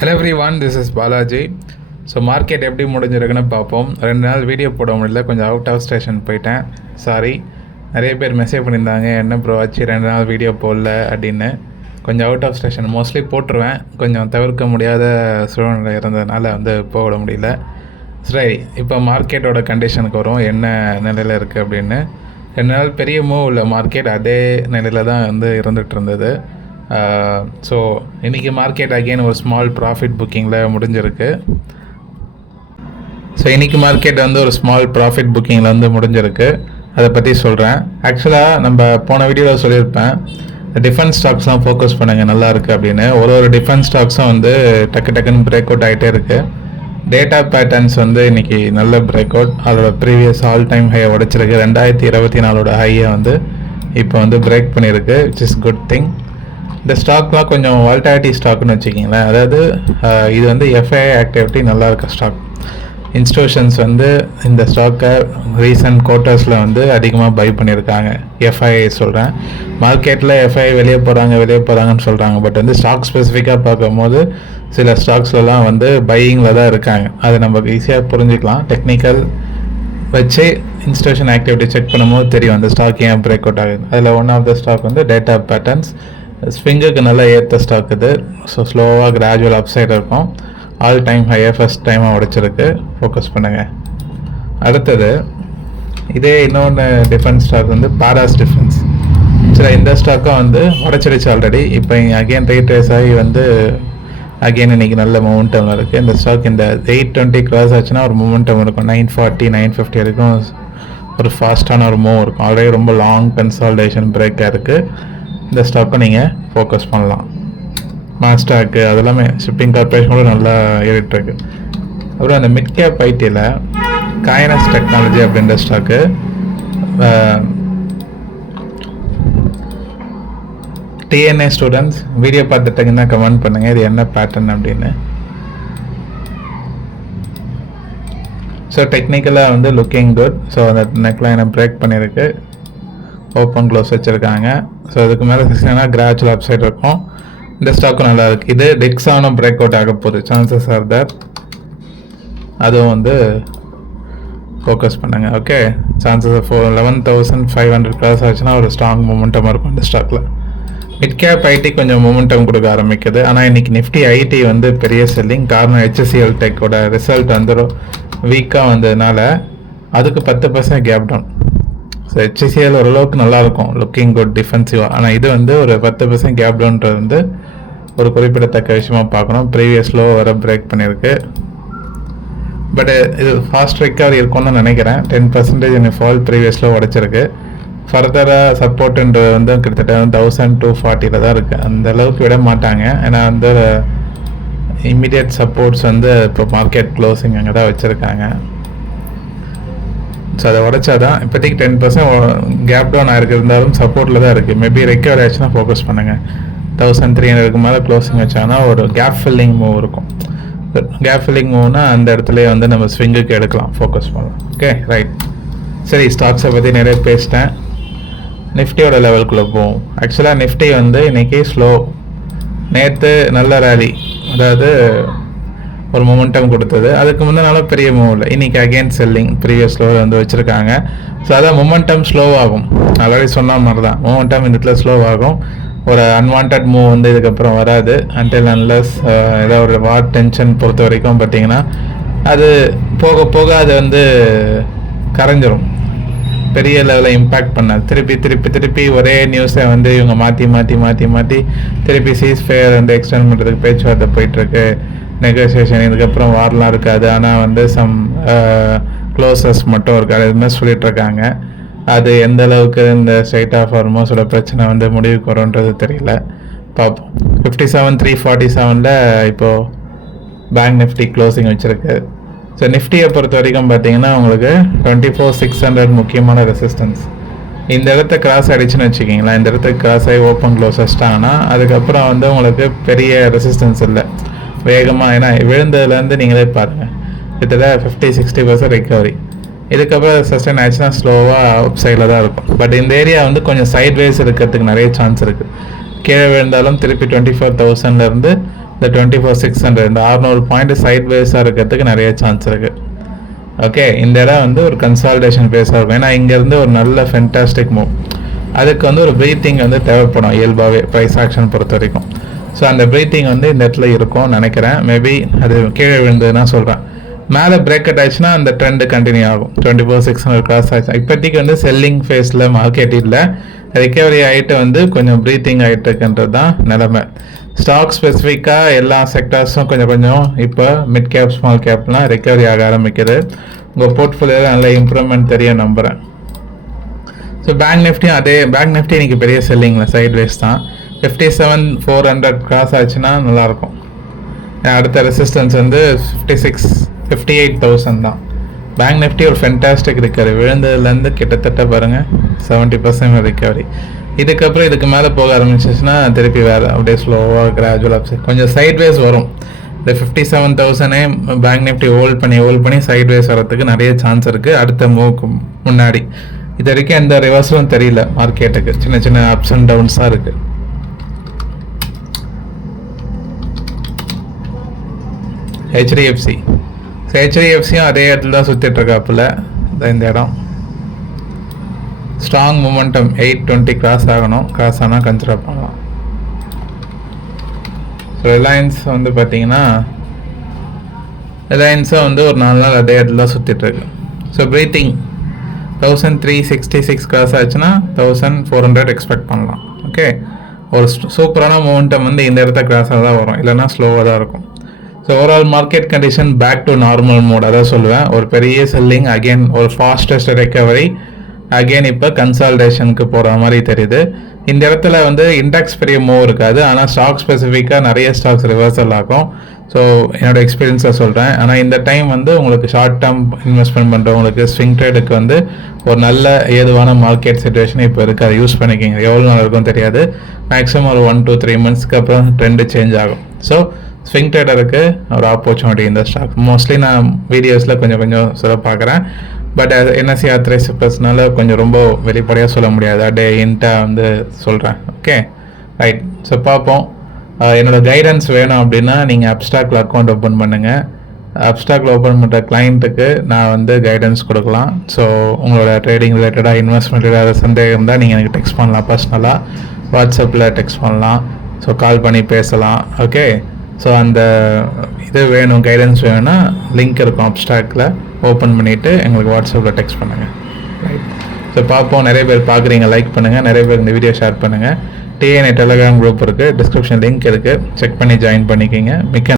Hello every one, this is Balaji. So market எப்படி முடிஞ்சிருக்குன்னு பார்ப்போம். 2 நாள் வீடியோ போட முடியல, கொஞ்சம் அவுட் ஆஃப் ஸ்டேஷன் போயிட்டேன். சாரி. நிறைய பேர் மெசேஜ் பண்ணியிருந்தாங்க, என்ன ப்ரோ ஆச்சு 2 நாள் வீடியோ போடல அப்படின்னு. கொஞ்சம் அவுட் ஆஃப் ஸ்டேஷன் மோஸ்ட்லி போட்டுருவேன், கொஞ்சம் தவிர்க்க முடியாத சூழ்நிலை இருந்ததுனால போட முடியல. சரி, இப்போ மார்க்கெட்டோட கண்டிஷனுக்கு வரும், என்ன நிலையில் இருக்குது அப்படின்னு. 2 நாள் பெரிய மூவ் இல்லை மார்க்கெட், அதே நிலையில் தான் இருந்துகிட்டு இருந்தது. ஸோ இன்றைக்கி மார்க்கெட் அகெயின் ஒரு ஸ்மால் ப்ராஃபிட் புக்கிங்கில் முடிஞ்சிருக்கு. ஸோ இன்றைக்கி மார்க்கெட் ஒரு ஸ்மால் ப்ராஃபிட் புக்கிங்கில் முடிஞ்சிருக்கு. அதை பற்றி சொல்கிறேன். ஆக்சுவலாக நம்ம போன வீடியோவில் சொல்லியிருப்பேன், டிஃபென்ஸ் ஸ்டாக்ஸ்லாம் ஃபோக்கஸ் பண்ணுங்கள் நல்லா இருக்குது அப்படின்னு. ஒரு டிஃபென்ஸ் ஸ்டாக்ஸும் டக்கு டக்குன்னு பிரேக் அவுட் ஆகிட்டே இருக்குது. டேட்டா பேட்டர்ன்ஸ் இன்றைக்கி நல்ல பிரேக் அவுட். அதோட ப்ரீவியஸ் ஆல் டைம் ஹையை உடைச்சிருக்கு. 2024 ஹையை இப்போ பிரேக் பண்ணியிருக்கு, விச் இஸ் குட் திங். இந்த ஸ்டாக்லாம் கொஞ்சம் வால்டாலிட்டி ஸ்டாக்னு வச்சுக்கிங்களேன். அதாவது இது எஃப்ஐஐ ஆக்டிவிட்டி நல்லா இருக்க ஸ்டாக். இன்ஸ்டியூஷன்ஸ் இந்த ஸ்டாக்கை ரீசன்ட் குவார்ட்டர்ஸில் அதிகமாக பை பண்ணியிருக்காங்க. எஃப்ஐஐ சொல்கிறேன், மார்க்கெட்டில் எஃப்ஐஐ வெளியே போகிறாங்கன்னு சொல்கிறாங்க. பட் ஸ்டாக் ஸ்பெசிஃபிக்காக பார்க்கும்போது சில ஸ்டாக்ஸ்லாம் பையிங்கில் தான் இருக்காங்க. அதை நம்ம ஈஸியாக புரிஞ்சுக்கலாம். டெக்னிக்கல் வச்சு இன்ஸ்டியூஷன் ஆக்டிவிட்டி செக் பண்ணும்போது தெரியும் அந்த ஸ்டாக் ஏன் பிரேக் அவுட் ஆகுது. அதில் one of the stock data patterns. ஸ்விங்குக்கு நல்லா ஏற்ற ஸ்டாக் இது. ஸோ ஸ்லோவாக கிராஜுவல் அப்சைட் இருக்கும். ஆல் டைம் ஹையை ஃபஸ்ட் டைமாக உடைச்சிருக்கு. ஃபோக்கஸ் பண்ணுங்கள். அடுத்தது இதே இன்னொன்று டிஃபென்ஸ் ஸ்டாக் பாராஸ் டிஃபென்ஸ். சரி, இந்த ஸ்டாக்கும் உடைச்சிடுச்சு ஆல்ரெடி. இப்போ அகெயின் ரீட்ரேஸ் ஆகி அகெயின் இன்றைக்கி நல்ல மொமெண்டம் இருக்குது. இந்த ஸ்டாக் இந்த 820 கிராஸ் ஆச்சுன்னா ஒரு மொமெண்டம் இருக்கும். 940 950 வரைக்கும் ஒரு ஃபாஸ்ட்டான ஒரு மூவ் இருக்கும். ஆல்ரெடி ரொம்ப லாங் கன்சால்டேஷன் பிரேக்காக இருக்குது. இந்த ஸ்டாக்கும் நீங்கள் ஃபோக்கஸ் பண்ணலாம். மாஸ்டாக்கு அதெல்லாமே ஷிப்பிங் கார்பரேஷன் கூட நல்லா ஏறிட்டுருக்கு. அப்புறம் அந்த மிட் கேப் ஐடியில் கைனஸ் டெக்னாலஜி அப்படின்ற ஸ்டாக்கு டிஎன்ஏ ஸ்டூடெண்ட்ஸ் வீடியோ பார்த்துட்டிங்கன்னா கமெண்ட் பண்ணுங்கள் இது என்ன பேட்டர்ன் அப்படின்னு. ஸோ டெக்னிக்கலாக லுக்கிங் குட். ஸோ அந்த நெக்லைனை பிரேக் பண்ணியிருக்கு, ஓப்பன் க்ளோஸ் வச்சுருக்காங்க. ஸோ அதுக்கு மேலே சிக்ஸ்னா கிராஜுவல் அப்சைட் இருக்கும். இந்த ஸ்டாக்கும் நல்லா இருக்குது. இது டெக்ஸானும் பிரேக் அவுட் ஆக போகுது, சான்சஸ் ஆர் தட். அதுவும் ஃபோக்கஸ் பண்ணுங்கள். ஓகே, சான்சஸ் 11,500 கிராஸ் ஆச்சுன்னா ஒரு ஸ்ட்ராங் மொமெண்டம் இருக்கும் இந்த ஸ்டாக்கில். மிட் கேப் ஐடி கொஞ்சம் மொமெண்டம் கொடுக்க ஆரம்பிக்குது. ஆனால் இன்றைக்கி நிஃப்டி ஐடி பெரிய செல்லிங். காரணம் HCL டெக்கோட ரிசல்ட் வீக்காக வந்ததுனால அதுக்கு 10% கேப் டவுன். ஸோ HCL ஓரளவுக்கு நல்லாயிருக்கும், லுக்கிங் குட் டிஃபென்சிவாக. ஆனால் இது ஒரு 10% கேப் டவுன்றது ஒரு குறிப்பிடத்தக்க விஷயமா பார்க்கணும். ப்ரீவியஸ் லோ வர பிரேக் பண்ணியிருக்கு. பட் இது ஃபாஸ்ட் ரெக்கவரி இருக்கும்னு நினைக்கிறேன். 10% ஃபால் ப்ரீவியஸ் லோ உடைச்சிருக்கு. ஃபர்தராக சப்போர்ட்டுன்றது கிட்டத்தட்ட 1240 தான் இருக்குது. அந்த அளவுக்கு விட மாட்டாங்க. ஏன்னா இம்மிடியட் சப்போர்ட்ஸ் இப்போ மார்க்கெட் க்ளோசிங் அங்கே தான் வச்சுருக்காங்க. ஸோ அதை உடைச்சாதான் இப்போதைக்கு 10% கேப் டவுன் ஆகிருக்கு. இருந்தாலும் சப்போர்ட்டில் தான் இருக்குது. மேபி ரெக்கவர் ஆச்சுன்னா ஃபோக்கஸ் பண்ணுங்கள். 1300க்கு மேலே க்ளோசிங் வச்சாங்கன்னா ஒரு கேப் ஃபில்லிங் மூவ் இருக்கும். கேப் ஃபில்லிங் மூவ்னா அந்த இடத்துலேயே நம்ம ஸ்விங்குக்கு எடுக்கலாம், ஃபோக்கஸ் பண்ணலாம். Okay, right. சரி, ஸ்டாக்ஸை பற்றி நிறைய பேசிட்டேன். நிஃப்டியோட லெவலுக்குள்ளே போவோம். ஆக்சுவலாக நிஃப்டி இன்றைக்கி ஸ்லோ. நேற்று நல்ல ரேலி, அதாவது ஒரு மொமெண்டம் கொடுத்தது. அதுக்கு முன்னாலும் பெரிய மூவ் இல்லை. இன்றைக்கி அகெயின் செல்லிங், ப்ரீவியஸ் ஸ்லோவில் வச்சுருக்காங்க. ஸோ அதான் மொமெண்டம் ஸ்லோ ஆகும். ஆல்ரெடி சொன்ன மாதிரி தான் மொமெண்டம் இந்த இடத்துல ஸ்லோ ஆகும். ஒரு அன்வான்ட் மூவ் இதுக்கப்புறம் வராது. அன்டில் அன்லஸ் ஏதாவது ஒரு வார் டென்ஷன் பொறுத்த வரைக்கும் பார்த்தீங்கன்னா அது போக போக அது கரைஞ்சிரும். பெரிய லெவலில் இம்பேக்ட் பண்ணாது. திருப்பி ஒரே நியூஸை இவங்க மாற்றி திருப்பி சீஸ்ஃபயர் எக்ஸ்டெண்ட் பண்ணுறதுக்கு பேச்சுவார்த்தை போயிட்டுருக்கு. நெகோசியேஷன், இதுக்கப்புறம் வார்லாம் இருக்காது. ஆனால் சம் க்ளோசஸ் மட்டும் இருக்காது. எதுவுமே சொல்லிகிட்ருக்காங்க. அது எந்த அளவுக்கு இந்த ஸ்ட்ரைட் ஆஃப் ஹார்மோஸோட பிரச்சனை முடிவுக்கு வரும்ன்றது தெரியல, பார்ப்போம். 57,347 இப்போது பேங்க் நிஃப்டி க்ளோசிங் வச்சுருக்கு. ஸோ நிஃப்டியை பொறுத்த வரைக்கும் பார்த்தீங்கன்னா உங்களுக்கு 24,600 முக்கியமான ரெசிஸ்டன்ஸ். இந்த இடத்த கிராஸ் ஆகிடுச்சுன்னு வச்சுக்கிங்களேன். இந்த இடத்துக்கு கிராஸ் ஆகி ஓப்பன் க்ளோஸ் வச்சிட்டாங்கன்னா அதுக்கப்புறம் உங்களுக்கு பெரிய ரெசிஸ்டன்ஸ் இல்லை வேகமாக. ஏன்னா விழுந்ததுலேருந்து நீங்களே பாருங்கள், கிட்டத்தட்ட 50-60% ரெக்கவரி. இதுக்கப்புறம் சஸ்டைன் ஆச்சுன்னா ஸ்லோவாக அப் சைடில் தான் இருக்கும். பட் இந்த ஏரியா கொஞ்சம் சைட் வேஸ் இருக்கிறதுக்கு நிறைய சான்ஸ் இருக்குது. கீழே விழுந்தாலும் திருப்பி 24,000லேருந்து இந்த 24,600 இந்த 600 பாயிண்ட் சைட் வேஸாக இருக்கிறதுக்கு நிறைய சான்ஸ் இருக்குது. ஓகே, இந்த இடம் வந்து ஒரு கன்சால்டேஷன் பேஸாக இருக்கும். ஏன்னா இங்கேருந்து ஒரு நல்ல ஃபென்டாஸ்டிக் மூவ், அதுக்கு வந்து ஒரு ப்ரீத்திங் வந்து தேவைப்படும் இயல்பாகவே ப்ரைஸ் ஆக்ஷன் பொறுத்த வரைக்கும். ஸோ அந்த ப்ரீத்திங் வந்து இந்த இடத்துல இருக்கும்னு நினைக்கிறேன். மேபி அது கீழே விழுந்ததுன்னா சொல்கிறேன். மேலே பிரேக் அட் ஆச்சுன்னா அந்த ட்ரெண்டு கண்டினியூ ஆகும். 24,600 கிராஸ் ஆச்சு. இப்போதைக்கு வந்து செல்லிங் ஃபேஸில் மார்க்கெட் இல்லை, ரிக்கவரி ஆகிட்டு வந்து கொஞ்சம் ப்ரீத்திங் ஆகிட்டு இருக்குன்றது தான் நிலைமை. ஸ்டாக் ஸ்பெசிஃபிக்காக எல்லா செக்டர்ஸும் கொஞ்சம் கொஞ்சம் இப்போ மிட் கேப் ஸ்மால் கேப்லாம் ரிக்கவரி ஆக ஆரம்பிக்குது. உங்கள் போர்ட்ஃபோலியோவில் நல்ல இம்ப்ரூவ்மெண்ட் தெரிய நம்புகிறேன். ஸோ பேங்க் நிஃப்டியும் அதே, பேங்க் நிஃப்டி இன்றைக்கி பெரிய செல்லிங்கில் சைட் வேஸ் தான். 57,400 கிராஸ் ஆச்சுன்னா நல்லாயிருக்கும். அடுத்த ரெசிஸ்டன்ஸ் வந்து 58,000 தான். பேங்க் நிஃப்டி ஒரு ஃபென்டாஸ்டிக் ரிக்கவரி, விழுந்ததுலேருந்து கிட்டத்தட்ட பாருங்கள் 70% ரிக்கவரி. இதுக்கப்புறம் இதுக்கு மேலே போக ஆரம்பிச்சிச்சுன்னா திருப்பி வேறு அப்படியே ஸ்லோவாக கிராஜுவலாக கொஞ்சம் சைட்வேஸ் வரும். இந்த 57,000 பேங்க் நிஃப்டி ஹோல்ட் பண்ணி சைட்வேஸ் வரதுக்கு நிறைய சான்ஸ் இருக்குது அடுத்த மூவுக்கு முன்னாடி. இது வரைக்கும் எந்த ரிவர்ஸலும் தெரியல மார்க்கெட்டுக்கு, சின்ன சின்ன அப்ஸ் அண்ட் டவுன்ஸாக இருக்குது. ஹெச்டிஎஃப்சியும் அதே இடத்துல தான் சுற்றிட்டு இருக்காப்புல. இந்த இடம் ஸ்ட்ராங் மூமெண்டம் 820 கிராஸ் ஆகணும். கிராஸ் ஆனால் கன்சிடர் பண்ணலாம். ஸோ ரிலையன்ஸ் வந்து பார்த்தீங்கன்னா ரிலையன்ஸும் வந்து ஒரு 4 நாள் அதே இடத்துல தான் சுற்றிட்டு இருக்கு. ஸோ ப்ரீத்திங் 1366 கிராஸ் ஆச்சுன்னா 1400 எக்ஸ்பெக்ட் பண்ணலாம். ஓகே, ஒரு சூப்பரான மூமெண்டம் வந்து இந்த இடத்த கிராஸாக தான் வரும், இல்லைன்னா ஸ்லோவாக தான் இருக்கும். So overall market condition back to normal mode, அதான் சொல்லுவேன். ஒரு பெரிய செல்லிங் அகெயின், ஒரு ஃபாஸ்டஸ்ட் ரெக்கவரி அகெயின், இப்போ கன்சால்டேஷனுக்கு போகிற மாதிரி தெரியுது. இந்த இடத்துல வந்து இண்டெக்ஸ் பெரிய மூவ் இருக்காது, ஆனால் ஸ்டாக் ஸ்பெசிஃபிக்காக நிறைய ஸ்டாக்ஸ் ரிவர்சல் ஆகும். ஸோ என்னோடய எக்ஸ்பீரியன்ஸாக சொல்கிறேன். ஆனால் இந்த டைம் வந்து உங்களுக்கு ஷார்ட் டேர்ம் இன்வெஸ்ட்மெண்ட் பண்ணுறவங்களுக்கு ஸ்விங் ட்ரேடுக்கு வந்து ஒரு நல்ல ஏதுவான மார்க்கெட் சுச்சுவேஷன் இப்போ இருக்குது. அதை யூஸ் பண்ணிக்கிங்க. எவ்வளோ நாள் இருக்கும் தெரியாது. மேக்ஸிமம் ஒரு 1 to 3 monthsக்கு அப்புறம் ட்ரெண்டு சேஞ்ச் ஆகும். ஸோ ஸ்விங் ட்ரேடருக்கு ஒரு ஆப்பர்ச்சுனிட்டி இந்த ஸ்டாக். மோஸ்ட்லி நான் வீடியோஸில் கொஞ்சம் சொல்ல பார்க்குறேன். பட் என்எஸ்சி ஆத்தரைஸ் ப்ளஸ்னால கொஞ்சம் ரொம்ப வெளிப்படையாக சொல்ல முடியாது. அப்படியே இன்ட்டாக வந்து சொல்கிறேன். Okay, right. ஸோ பார்ப்போம். என்னோடய கைடன்ஸ் வேணும் அப்படின்னா நீங்கள் அப்ஸ்டாக்கில் அக்கௌண்ட் ஓப்பன் பண்ணுங்கள். அப்ஸ்டாக்கில் ஓப்பன் பண்ணுற கிளைண்ட்டுக்கு நான் வந்து கைடன்ஸ் கொடுக்கலாம். ஸோ உங்களோட ட்ரேடிங் ரிலேட்டடாக இன்வெஸ்ட்மெண்ட் ரிலேட்டடாக சந்தேகம் தான் நீங்கள் எனக்கு டெக்ஸ்ட் பண்ணலாம். பர்சனலாக வாட்ஸ்அப்பில் டெக்ஸ்ட் பண்ணலாம். ஸோ கால் பண்ணி பேசலாம். ஓகே, ஸோ அந்த இது வேணும், கைடன்ஸ் வேணும்னா லிங்க் இருக்கும் அப்ஸ்டாக்கில், ஓப்பன் பண்ணிவிட்டு எங்களுக்கு வாட்ஸ்அப்பில் டெக்ஸ்ட் பண்ணுங்கள். ரைட். ஸோ பார்ப்போம். நிறைய பேர் பார்க்குறீங்க, லைக் பண்ணுங்கள். நிறைய பேர் இந்த வீடியோ ஷேர் பண்ணுங்கள். டிஎன்ஏ டெலகிராம் குரூப் இருக்குது, டிஸ்கிரிப்ஷன் லிங்க் இருக்குது, செக் பண்ணி ஜாயின் பண்ணிக்கிங்க. மிக்க